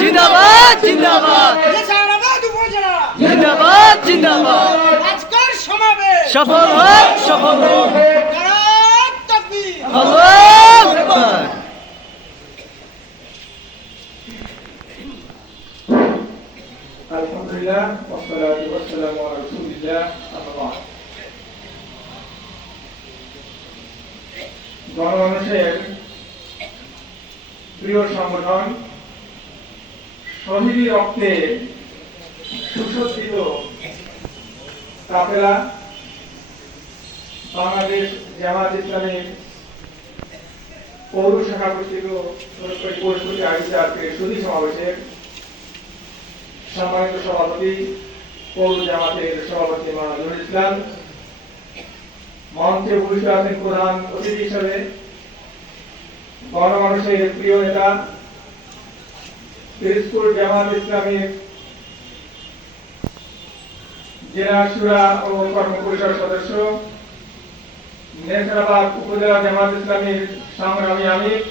জিন্দাবাদ জিন্দাবাদ। জিন্দাবাদ জিন্দাবাদ। আজকের সমাবেশ। সফল হোক সফল হোক। আল্লাহু আকবার। আলহামদুলিল্লাহ। গণমানুষের প্রিয় সংগঠন, শহীদি রক্তে সুসজ্জিত কাফেলা বাংলাদেশ জামাত ইসলামের পৌর শাখা কর্তৃক পরিষদের আয়োজিত আজকের সুদী সমাবেশের সম্মানিত সভাপতি, পৌর জামাতের সভাপতি মানজুর ইসলাম, মঞ্চে উপস্থিত আছেন প্রধান অতিথি হিসেবে গণমানুষের প্রিয় নেতা, পিরিজপুর জামাত ইসলামের জেলা সুরা ও কর্ম পরিষদ সদস্য নেত্রাবাদ উপজেলা জামাত ইসলামের সংগ্রামী আমির,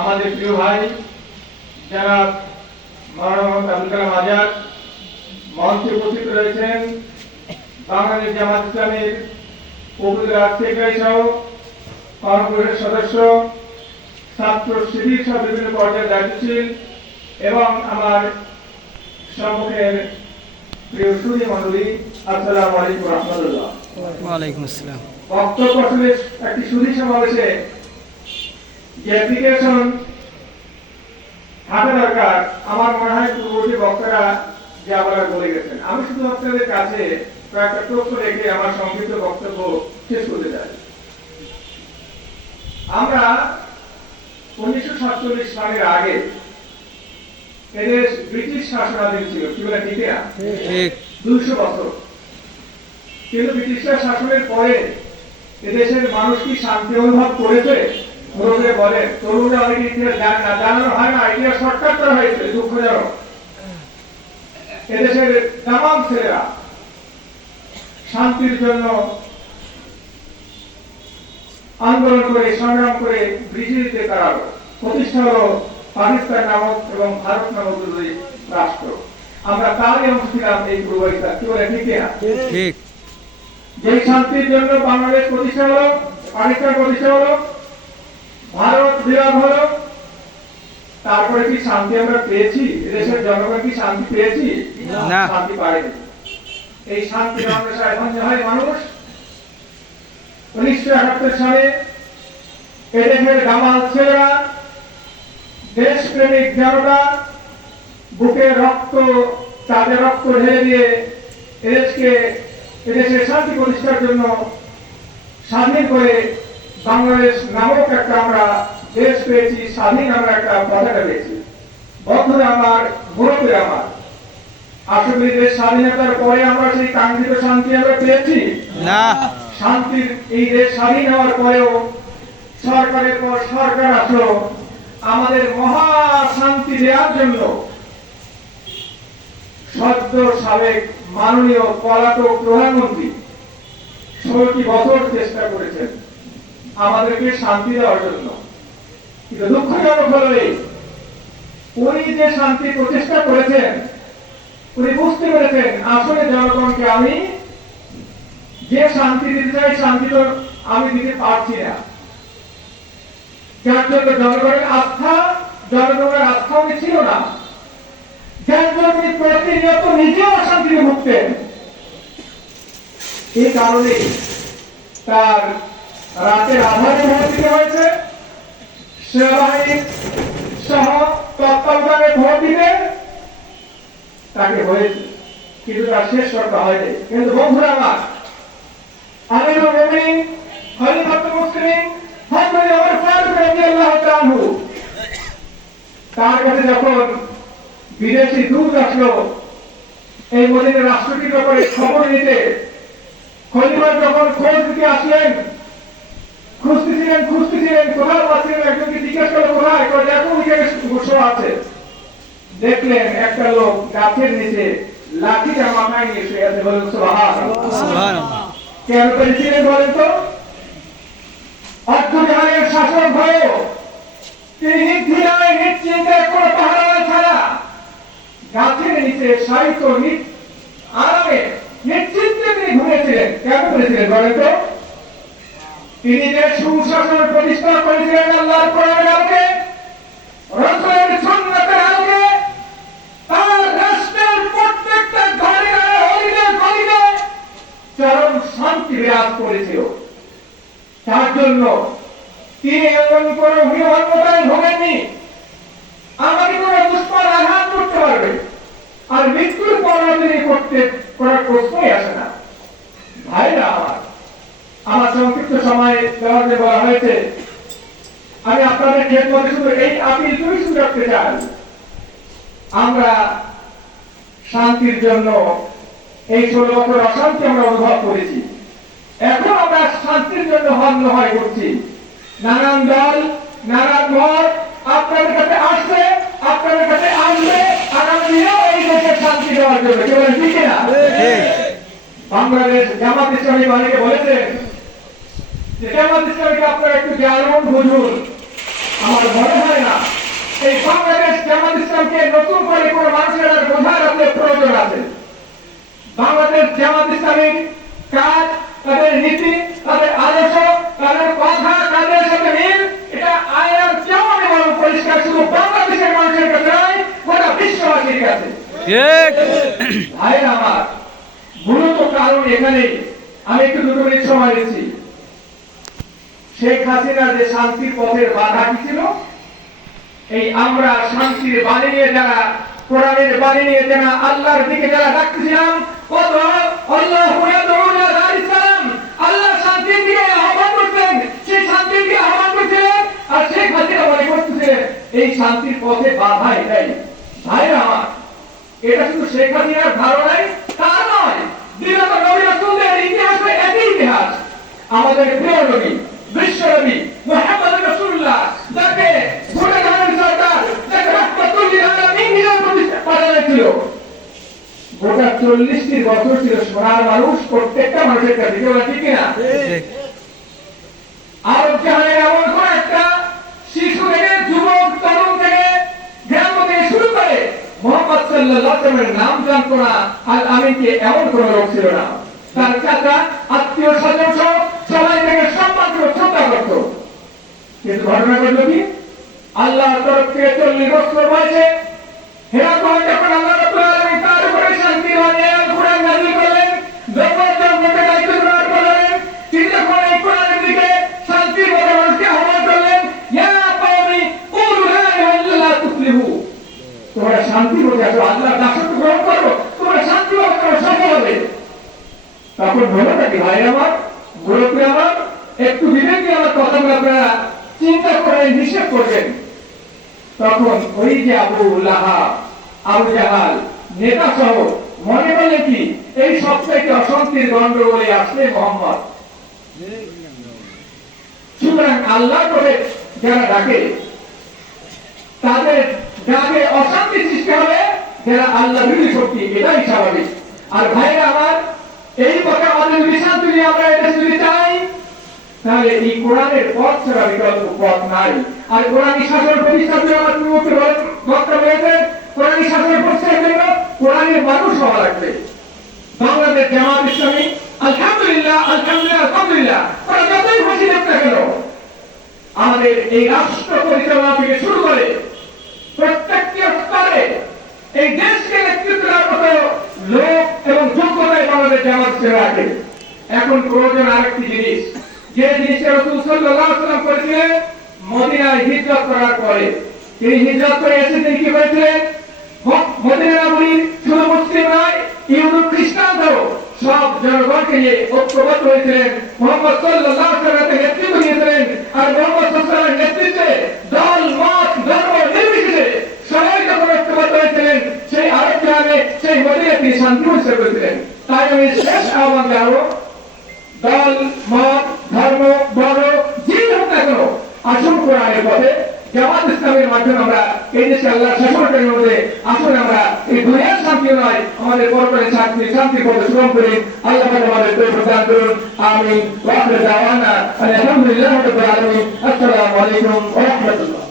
আমাদের প্রিয় ভাই যারা মাননীয় আবুল কালাম আজাদ, মঞ্চে উপস্থিত রয়েছেন বাংলাদেশ জামাত ইসলামের উপজেলা সেক্রেটারি সহ কর্মপরিষদ সদস্য ছাত্র শিবির সহ বিভিন্ন পর্যায়ে দায়িত্বশীল এবং আমার সম্মুখের প্রিয় সুদী মন্ডলী আসসালামু আলাইকুম রহমতুল্লাহ। ওয়ালাইকুম আসসালাম। বক্তব্য আসলে একটি সুদী সমাবেশে যে অ্যাপ্লিকেশন থাকা দরকার আমার মনে হয় পূর্ববর্তী বক্তারা যে আপনারা বলে গেছেন। আমি শুধু আপনাদের কাছে কয়েকটা প্রশ্ন রেখে আমার সংক্ষিপ্ত বক্তব্য শেষ করতে চাই। আমরা উনিশশো সাতচল্লিশ সালের আগে এদেশ ব্রিটিশ শাসনাধীন ছিল। কি বলে ঠিক না? দুইশো বছর। কিন্তু ব্রিটিশরা শাসনের পরে এদেশের মানুষ কি শান্তি অনুভব করেছে? তরুণরা বলেন তরুণরা অনেক ইতিহাস জানে না জানানো হয় না ইতিহাস শর্টকাট করা হয়েছে দুঃখজনক। এদেশের তাম ছেলেরা শান্তির জন্য আন্দোলন করে সংগ্রাম করে ব্রিটিশদের তারা প্রতিষ্ঠা হলো পাকিস্তান নামক এবং ভারত নামক দুই রাষ্ট্র। আমরা তারই অংশ ছিলাম এই পূর্ব ইসলাম কি বলে? ঠিক না যে শান্তির জন্য বাংলাদেশ প্রতিষ্ঠা হলো পাকিস্তান প্রতিষ্ঠা হলো ভারত বিভাগ হলো তারপরে কি শান্তি আমরা পেয়েছি? দেশের জনগণ কি শান্তি পেয়েছি? না। শান্তি পাইনি এই শান্তি আমরা এখন যে হয় মানুষ প্রতিষ্ঠার জন্য স্বাধীন করে বাংলাদেশ নামক একটা আমরা দেশ পেয়েছি, স্বাধীন আমরা একটা পতাকা পেয়েছি। বন্ধুরা আমার মুরব্বীর আমার, আসলে স্বাধীনতার পরে আমরা সেই কাঙ্ক্ষিত শান্তি আমরা পেয়েছি? না। শান্তির এই দেশ স্বাধীন হওয়ার পরেও সরকারের পর সরকার আসলো। আমাদের মহা শান্তি দেওয়ার জন্য সদ্য সাবেক মাননীয় পলাতক প্রধানমন্ত্রী ষোলটি বছর চেষ্টা করেছেন আমাদেরকে শান্তি দেওয়ার জন্য। কিন্তু দুঃখজনক হলো উনি যে শান্তি প্রচেষ্টা করেছেন, উনি বুঝতে পেরেছেন আসলে জনগণকে আমি যে শান্তি দিতে চাই শান্তি তো আমি দিতে পারছি না। যার জন্য জনগণের আস্থা জনগণের আস্থা ছিল না। যার জন্য প্রতিনিয়ত নিজেও অশান্তিতে ভুগতেন। এই কারণে তার রাতের আধারে ভোট দিতে হয়েছে। সেনাবাহিনী সহ তত্ত্বাবধানে ভোট দিতে তাকে হয়েছে, কিন্তু তার শেষ করতে হয়নি। কিন্তু বন্ধুরা আমার তার কাছে যখন বিদেশি দূত আসলো, এই মদিনার রাষ্ট্রটির ব্যাপারে খবর নিতে খলিফা যখন খোঁজ দিতে আসলেন, খুঁজতেছিলেন খুঁজতেছিলেন, কোথাও পাচ্ছিলেন একজনকে জিজ্ঞেস করল, কোথায়? দেখো, ওইখানে আছে। দেখলেন একটা লোক গাছের নিচে লাঠিটা মাথায় নিয়ে শুয়ে আছে বলেন সুবহানাল্লাহ। কেন পেরেছিলেন বলেন তো? তিনি নিশ্চিন্তে ছাড়া গাছের নিচে সাহিত্য আরামে নিশ্চিন্তে তিনি ঘুরেছিলেন। কেন করেছিলেন বলেন তো? তিনি যে সুশাসন প্রতিষ্ঠা করেছিলেন আল্লাহর কোরআনের আলোকে, রসুলের জন্য। তিনি এমন কোন বিহন্নতায় ভোগেননি আমাকে কোন দুষ্কর আঘাত করতে পারবে। আর মৃত্যুর পর তিনি করতে করার প্রশ্নই আসে না। ভাইরা আমার আমার সংক্ষিপ্ত সময় দেওয়াতে বলা হয়েছে, আমি আপনাদের মধ্যে শুধু এই আপিল তুমি রাখতে চাই। আমরা শান্তির জন্য এই ষোলো বছর অশান্তি আমরা অনুভব করেছি। এখন আমরা শান্তির জন্য হন্য হয় করছি নানান দল, নানান মত আপনাদের কাছে আসছে, আপনাদের কাছে আসবে আগামী এই শান্তি দেওয়ার জন্য। না বাংলাদেশ জামাত ইসলামী বলেছেন জামাত ইসলামীকে আপনারা একটু বুঝুন। আমার মনে হয় না এই বাংলাদেশ জামাত ইসলামকে নতুন করে কোন মানুষের বোঝার আপনার প্রয়োজন আছে। বাংলাদেশ জামাত ইসলামীর কাজ তাদের নীতি তাদের আদর্শ তাদের কথা তাদের সাথে মিল এটা আয়ার যেমন এবং পরিষ্কার শুধু বাংলাদেশের মানুষের কাছে নয় গোটা বিশ্ববাসীর কাছে। ভাইয়ের আমার মূলত কারণ এখানে আমি একটু দুটো মিনিট সময় দিচ্ছি। শেখ হাসিনা যে শান্তির পথের বাধা কি ছিল? এই আমরা শান্তির বাণী নিয়ে যারা কোরআনের বাণী নিয়ে যারা আল্লাহর দিকে যারা ডাকতেছিলাম কত? আল্লাহ এই শান্তির পথে বাধা এটাই। ভাইরা আমার, এটা শুধু শেখ হাসিনার ধারণাই তা নয়। বিগত একই ইতিহাস। আমাদের প্রিয় নবী, বিশ্ব নবী যাকে সরকার, যাকে প্রতিষ্ঠা ছিল। গোটা চল্লিশটি বছর ছিল সোনার মানুষ প্রত্যেকটা মানুষের কাছে, কেউ ঠিক কিনা? ঠিক আরব জাহানের এমন কোন একটা শিশু থেকে যুবক তরুণ থেকে গ্রাম থেকে শুরু করে মোহাম্মদ সাল্লাল্লাহু নাম জানতো না আর আমি কি এমন কোন লোক ছিল না? তার চাচা, আত্মীয় স্বজন সহ সবাই থেকে সম্মান শ্রদ্ধা করত। কিন্তু ঘটনা ঘটল কি? আল্লাহ তরফ থেকে চল্লিশ বছর বয়সে হেরা করে যখন আল্লাহ রাব্বুল আলামিন তার উপরে শান্তি বানিয়ে কোরআন নাযিল করলেন জগৎ জগতের দায়িত্ব গ্রহণ করলেন তিনি যখন এই কোরআনের দিকে শান্তির মতো মানুষকে আহ্বান করলেন ইয়া কওমি কুলু লা ইলাহা ইল্লাল্লাহ তুফলিহু তোমরা শান্তি বলে আসো আল্লাহ দাসত্ব গ্রহণ করো, তোমরা শান্তি বলে করো সফল হবে। তখন হলো নাকি ভাই আমার মুরব্বী আমার, একটু বিবেক আমার কথাগুলো আপনারা চিন্তা করে হিসেব করবেন? তখন ওই যে আবু লাহাব, আবু জাহাল, নেতা সহ, মনে করলে কি, এই সবথেকে অশান্তির গন্ডগোলে আসলে মোহাম্মদ। সুতরাং আল্লাহ করে যারা ডাকে, তাদের ডাকে অশান্তি হবে যারা আল্লাহ বিরোধী শক্তি, এটাই স্বাভাবিক। আর ভাইরা আমার, এই পথে আমাদের যদি শান্তি আমরা এটা যদি চাই, তাহলে এই কোরআনের পথ ছাড়া বিকল্প পথ নাই। আর কোরআনী শাসন প্রতিষ্ঠার জন্য আমার পূর্ববর্তী বক্তব্য রয়েছে কোরআনী শাসন প্রতিষ্ঠার জন্য কোরআনের মানুষ হওয়া লাগবে। বাংলাদেশ জামাত ইসলামী, আলহামদুলিল্লাহ আলহামদুলিল্লাহ আলহামদুলিল্লাহ। ওরা যতই খুশি দেখতে গেল আমাদের এই রাষ্ট্র পরিচালনা থেকে শুরু করে প্রত্যেকটি স্তরে এই দেশকে নেতৃত্ব দেওয়ার মতো লোক এবং যোগ্যতায় বাংলাদেশ জামাত সেবা আছে এখন প্রয়োজন আরেকটি জিনিস। যে জিনিসটা রসুল সাল্লাল্লাহু আলাইহি করেছিলেন, মদিনায় হিজরত করার পরে। তিনি হিজরত করে এসে তিনি কি করেছিলেন মদিনা সেই আরব গ্রামে সেই মদিনায় তিনি শান্তি করেছিলেন আমি শেষ আহ্বান জানাব। দল, মত, ধর্ম বড় যে হোক না কেন, আসুন কোরআনের পথে। জামাত ইসলামের মাধ্যমে আমরা এই দেশে আল্লাহ শাসন করি মধ্যে আসলে আমরা এই দুনিয়ার শান্তি নয়, আমাদের পরপরে শান্তি শান্তি পথে শ্রম করি আল্লাহ আমাদের প্রদান করুন। দাওয়ানা আলহামদুলিল্লাহি আসসালামু আলাইকুম ওয়া রাহমাতুল্লাহ।